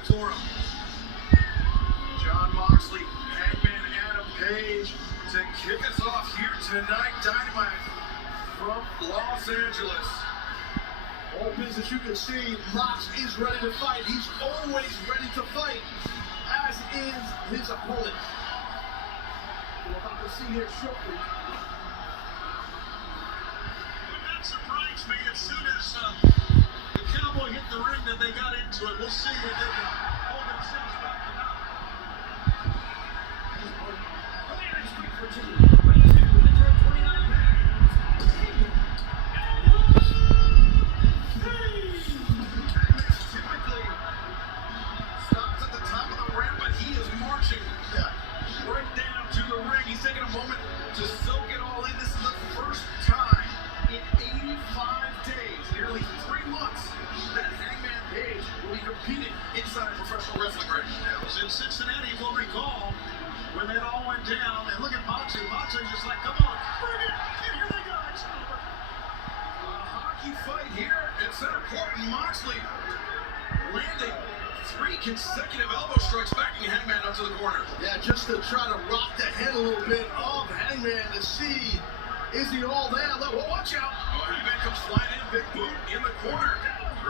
it for him. Jon Moxley, Hangman Adam Page to kick us off here tonight. Dynamite from Los Angeles. All business you can see, Mox is ready to fight. He's always ready to fight, as is his opponent. We're about to see here shortly. Would not surprise me as soon as the Cowboy hit the ring that they got into it. We'll see if they can hold themselves back or not. To soak it all in. This is the first time in 85 days, nearly 3 months, that Hangman Page will be competing inside a professional wrestling ring. It was in Cincinnati, if you'll recall, when that all went down. And look at Moxley. Moxley just like, come on, bring it. And here they go. It's over. A hockey fight here at center court. And Moxley landing 3 consecutive elbow strikes, backing Hangman up to the corner. Yeah, just to try to rock the head a little bit of Hangman to see, is he all there? Well, watch out. Oh, Hangman comes flying in, big boot in the corner.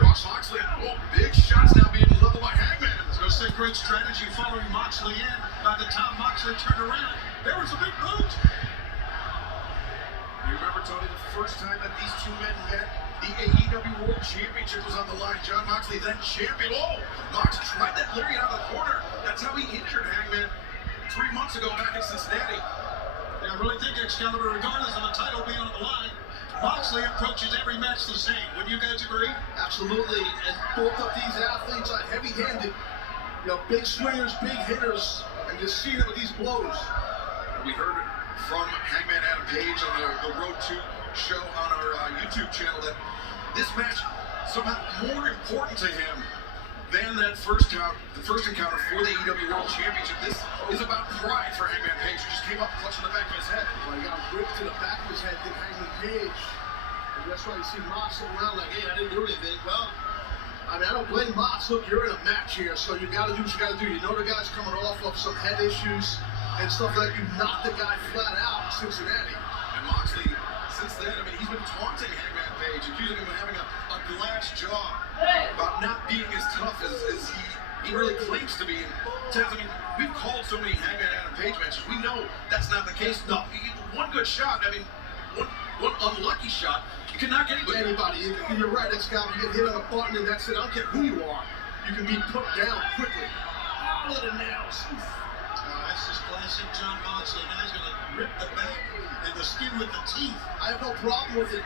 Ross Moxley, oh, big shots now being leveled by Hangman. So it's a great strategy following Moxley in. By the time Moxley turned around, there was a big boot. You remember, Tony, the first time that these two men met, the AEW World Championship was on the line. Jon Moxley, then champion. Oh, Mox tried that lariat out of the corner. That's how he injured Hangman 3 months ago back in Cincinnati. Yeah, I really think, Excalibur, regardless of the title being on the line, Moxley approaches every match the same. Would you guys agree? Absolutely. And both of these athletes are heavy-handed. You know, big swingers, big hitters, and just seeing it with these blows. We heard it from Hangman Adam Page on the Road to show on our YouTube channel that this match somehow more important to him than that first encounter for the AEW World Championship. This is about pride for Hangman Page, who just came up clutching the back of his head. Well, he got ripped to the back of his head, did Hangman Page. And that's why you see Mox sitting around like, hey, I didn't do anything. Well, I mean, I don't blame Mox. Look, you're in a match here, so you got to do what you got to do. You know the guy's coming off of some head issues and stuff like you knocked the guy flat out in Cincinnati. And Moxley, since then, I mean, he's been taunting Hangman Page, accusing him of having a glass jaw, about not being as tough as he really claims to be. And Taz, I mean, we've called so many Hangman Adam Page matches. We know that's not the case. No, one good shot, I mean, one unlucky shot, you can knock anybody. You're right, Excalibur. You get hit on a button and that's it. I don't care who you are. You can be put down quickly. Oh, look at the nails. That's just classic Jon Moxley. Now he's going to rip the back and the skin with the teeth. I have no problem with it.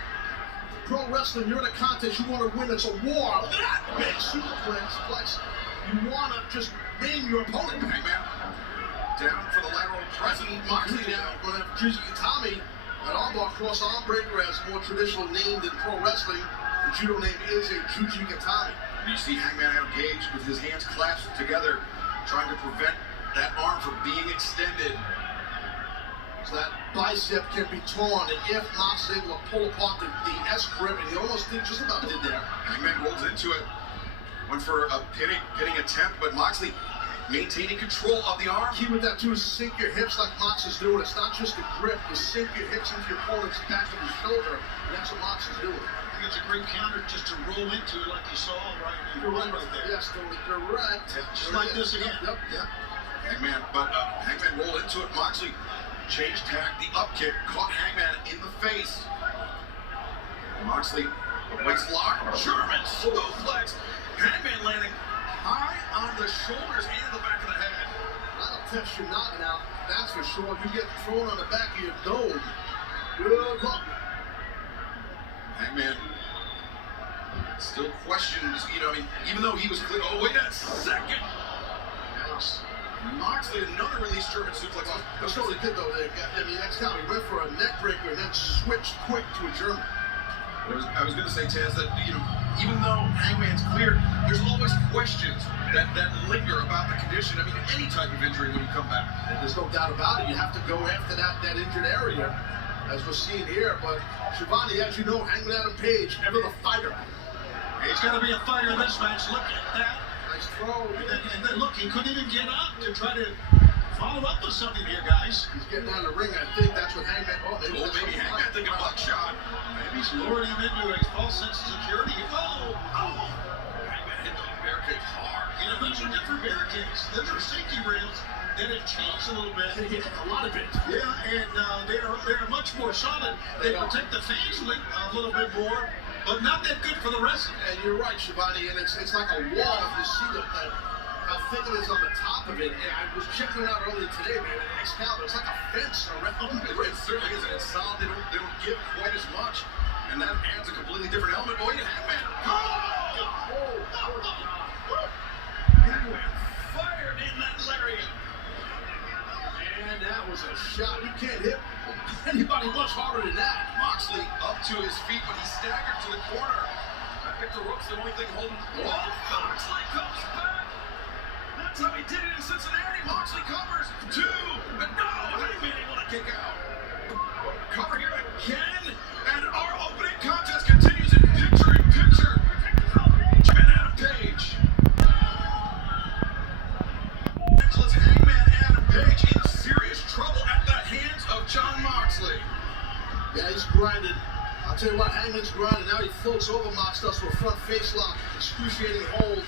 Pro wrestling, you're in a contest, you want to win. It's a war. Look at that big superplex. You want to just name your opponent. Hangman down for the lateral present. Moxley now. Going to have Juicy Katami. An armbar cross arm breaker has more traditional name than pro wrestling. The judo name is a Juicy Katami. And you see Hangman Adam Page with his hands clasped together, trying to prevent that arm from being extended. So that bicep can be torn, and if Mox is able to pull apart the S-grip, and he almost just about did there. Hangman rolls into it. Went for a pinning attempt, but Moxley maintaining control of the arm. Key with that too is sink your hips like Mox is doing. It's not just a grip, you sink your hips into your opponent's back of his shoulder, and that's what Mox is doing. I think it's a great counter just to roll into it like you saw right there. Yes, totally correct. Just like this again. Yep. Hangman rolled into it. Moxley changed tack. The up kick caught Hangman in the face. Moxley, waist lock, German slow flex. Hangman landing high on the shoulders and the back of the head. That'll test your noggin out, that's for sure. If you get thrown on the back of your dome, good luck. Hangman still questions, I mean, even though he was clear. Oh, wait a second. Moxley, another release German suplex. That's what he did, though. I mean, that's how he went for a neck breaker and then switched quick to a German. I was going to say, Taz, that even though Hangman's cleared, there's always questions that linger about the condition. I mean, any type of injury when you come back. And there's no doubt about it. You have to go after that injured area, as we're seeing here. But Shivani, as you know, Hangman Adam Page, ever the fighter. He's got to be a fighter in this match. Look at that. Nice throw. And then look, he couldn't even get up to try to follow up with something here, guys. He's getting out of the ring. I think that's what Hangman. Oh, maybe Hangman thinking buckshot. Maybe he's luring him into a false sense of security. Hangman hit the barricade hard. You know, those are different barricades. Those are safety rails that have changed a little bit. Yeah, a lot of it. Yeah, and they're much more solid. They protect the fans a little bit more, but not that good for the wrestling. And you're right, Shivani, and it's like a wall. You see how thick it is on the top of it. And I was checking it out earlier today, man. And Excalibur, it's like a fence around it. It certainly is. And it's solid. They don't give quite as much, and that adds a completely different element. Oh, yeah, Hangman. Hangman fired in that lariat. And that was a shot. You can't hit anybody much harder than that. Moxley up to his feet, but he staggered to the corner. I think the rope's the only thing holding. Moxley comes back. That's how he did it in Cincinnati. Moxley covers. 2. But no, Hangman able to kick out. Cover here again. And our opening contest continues in picture-in-picture. And Adam Page. Hangman Adam Page in serious trouble at the hands of Jon Moxley. Yeah, he's grinding. I'll tell you what, Hangman's grinding. Now he floats over Mox, does to a front face lock. Excruciating hold.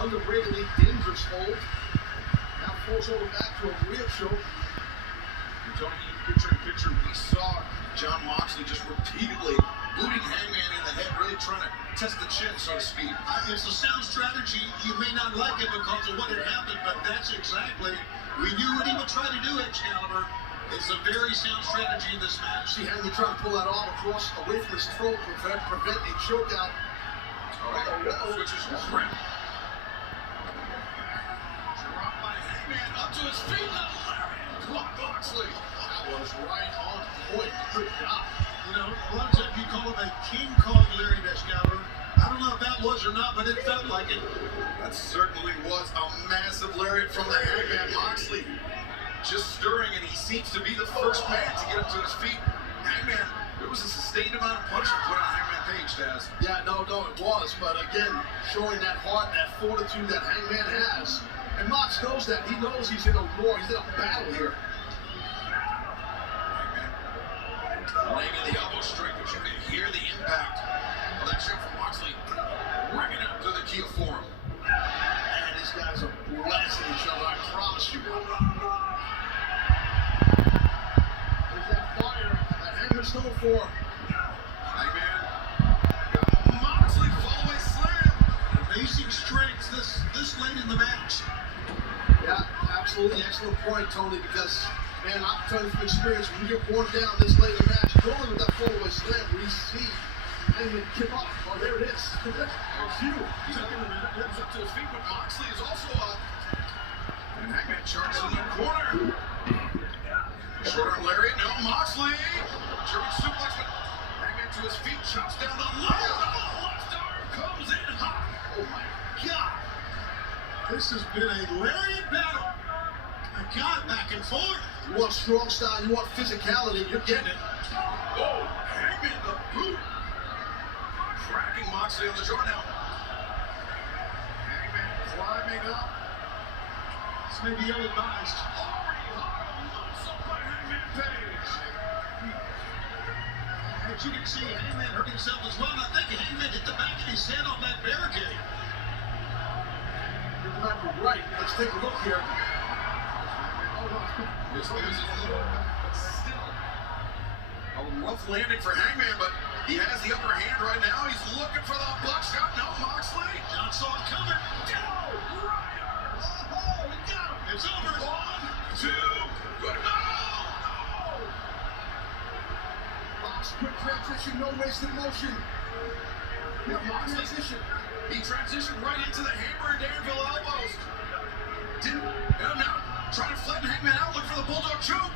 Underratedly dangerous hold. Now floats over back to a rear choke. Tony, picture-in-picture, we saw Jon Moxley just repeatedly booting Hangman in the head, really trying to test the chin, so to speak. It's a sound strategy. You may not like it because of what had happened, but that's exactly, we knew what he would try to do, Excalibur. It's a very sound strategy in this match. See Hangman trying to pull that arm across, away from his throat, prevent a choke out. Switches grip. Dropped by Hangman, up to his feet, the lariat. Clock Moxley. That was right on point. Good job. You know, a lot of times you call him a King Kong lariat, Excalibur. I don't know if that was or not, but it felt like it. That certainly was a massive lariat from the Hangman. Moxley just stirring, and he seems to be the first man to get up to his feet. Hangman, there was a sustained amount of punch put on Hangman Page, Taz. Yeah, no, it was. But again, showing that heart, that fortitude that Hangman has. And Mox knows that. He knows he's in a war. He's in a battle here. Hangman laying in the elbow strike, but you can hear the impact of that shot from Moxley. Ringing out to the Kia Forum. And these guys are blasting each other, I promise you. There's that fire that Hangman's known for. Hangman got Moxley fallaway slam. Amazing strength this late in the match. Yeah, absolutely. Excellent point, Tony, because, man, I'm telling you from experience, when you get worn down this late in the match, normally with that fallaway slam, we see Hangman kick off. Oh, there it is. Phew. He's up to his feet, but Moxley is also up. And Hangman charges in the corner. Short arm lariat, now Moxley. German suplex, but Hangman to his feet, chops down the left arm, comes in hot. Oh, my God. This has been a lariat battle. My God, back and forth. You want strong style, you want physicality, you're getting it. Oh, Hangman the boot. Cracking Moxley on the jaw now. Hangman climbing up. This may be ill-advised. Already hard on moonsault by Hangman Page. But you can see Hangman hurt himself as well. I think Hangman hit the back of his head on that barricade. You might be right. Let's take a look here. This is a little, but still a rough landing for Hangman, but he has the upper hand right now. He's looking for the buckshot. No, Moxley. John saw it coming. Go! Ryder! Oh, we got him. It's over. 1, 2, good. No! Mox, quick transition, no wasted motion. Yeah, Mox transition. He transitioned right into the hammer and Danville elbows. Now, trying to flatten Hangman out, look for the Bulldog choke.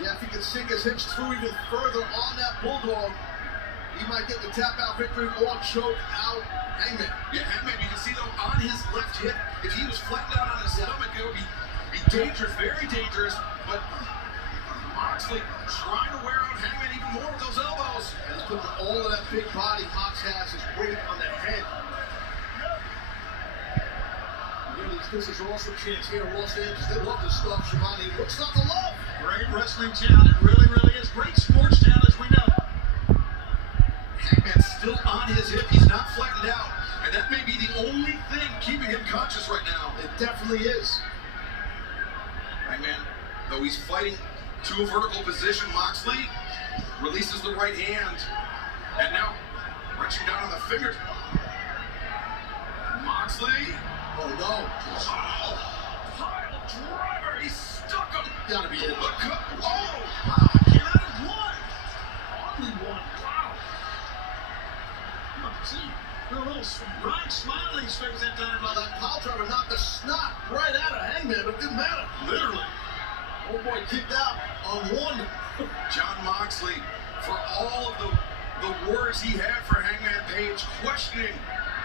Yeah, if he can sink his hips through even further on that Bulldog, he might get the tap out victory or choke out Hangman. Yeah, Hangman, you can see though, on his left hip, if he was flattened out on his stomach, it would be dangerous, very dangerous. But Moxley trying to wear out Hangman even more with those elbows. And he's putting all of that big body Mox has, his weight on the head. this is also a chance here in Los Angeles. They love this stuff, Shivani. What's not to love? Great wrestling town. It really, really is. Great sports town, as we know. Hangman's still on his hip. He's not flattened out. And that may be the only thing keeping him conscious right now. It definitely is. Hangman, though he's fighting to a vertical position, Moxley releases the right hand. And now, wrenching down on the finger. Moxley. Oh, no. Oh, pile driver. He stuck him. Gotta be it. Oh, Wow, get out of one. Only one. Wow. See, a little bright smile on his face that time. Well, that pile driver knocked the snot right out of Hangman, but it didn't matter. literally. Old boy kicked out on one. John Moxley, for all of the words he had for Hangman Page, questioning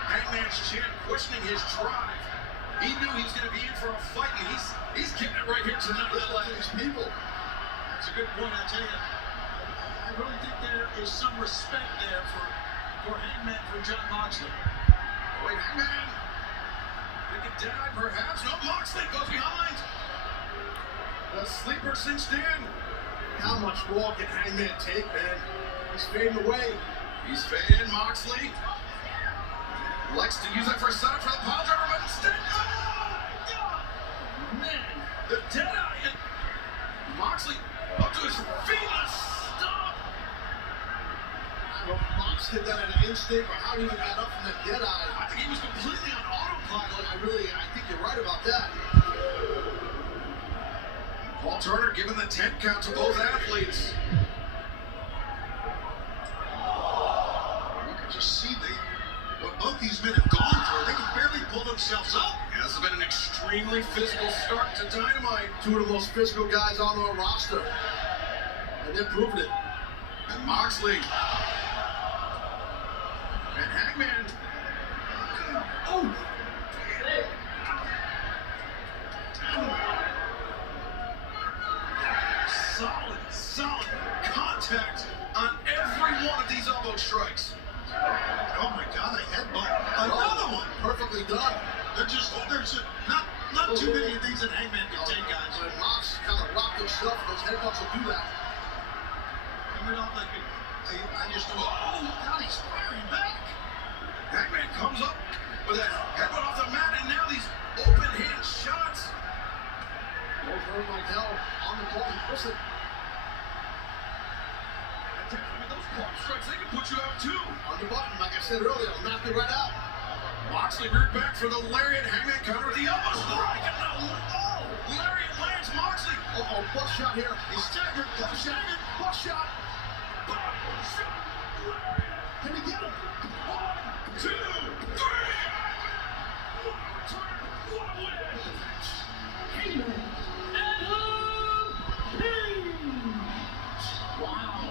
Hangman's chin, questioning his drive. He knew he was going to be in for a fight, and he's getting it right here tonight. Like these people. That's a good point, I tell you. I really think there is some respect there for Hangman from John Moxley. Wait, Hangman. Think a dead eye, perhaps? No, Moxley goes behind. The sleeper cinched in. How much more can Hangman take, man? He's fading away. He's fading. Moxley likes to use that for a setup for the pile driver, but instead, oh, God, man, the dead eye. And Moxley up to his feet. A stop. I don't know if Mox did that at an instinct or how he even got up from that dead eye. I think he was completely on autopilot. I think you're right about that. Paul Turner giving the 10 count to both athletes. You can just see what both these men have gone through. They can barely pull themselves up. Yeah, this has been an extremely physical start to Dynamite. Two of the most physical guys on our roster. And they're proving it. And Moxley. And Hangman. Oh! Solid contact on every one of these elbow strikes. Oh my God, a headbutt. Another one. Perfectly done. There's not too many of these that Hangman can take, guys. When Mox kind of rocked himself, those headbutts will do that. Coming off like I just don't. Oh, God, he's firing back. Hangman comes up with a headbutt off the mat, and now these open hand shots. Both hurt like hell on the ball. Listen. I mean, those pump strikes, they can put you out too. On the button, like I said earlier, I'll knock you right out. Moxley reared back for the lariat. Hangman counter with the elbow strike. And now, oh, lariat lands Moxley. Uh-oh, butt shot here. He's staggered. Butt shot. Butt shot. Can he get him? 1, 2, 3. What a win. Hangman. Wow.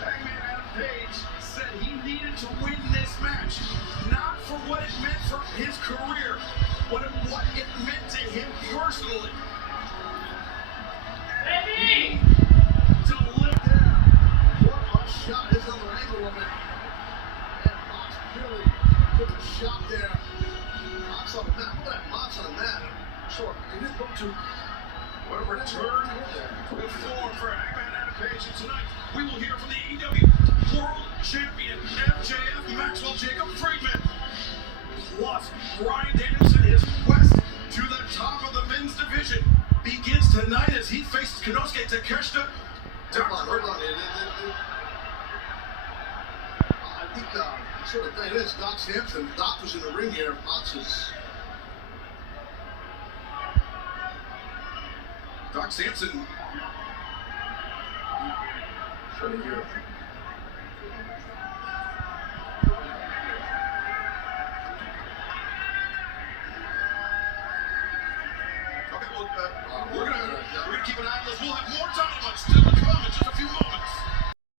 Hangman Adam Page said he needed to win this match, not for what it meant for his career, but what it meant to him personally. Baby! To live There. What a shot. His other angle of it. And Mox really took a shot there. Mox on the mat. Look at that Mox on the mat. Sure. He didn't go too. what a return to form for Hangman Adam Page. And tonight, we will hear from the AEW World Champion MJF Maxwell Jacob Friedman. Plus, Bryan Danielson, his quest to the top of the men's division begins tonight as he faces Konosuke Takeshita. Hold on. I think sort of thing is Doc Sampson. Doc was in the ring here. Mox is. Doc Sampson. Should have here. Okay, well, we're gonna keep an eye on this. We'll have more Dynamite still to come in just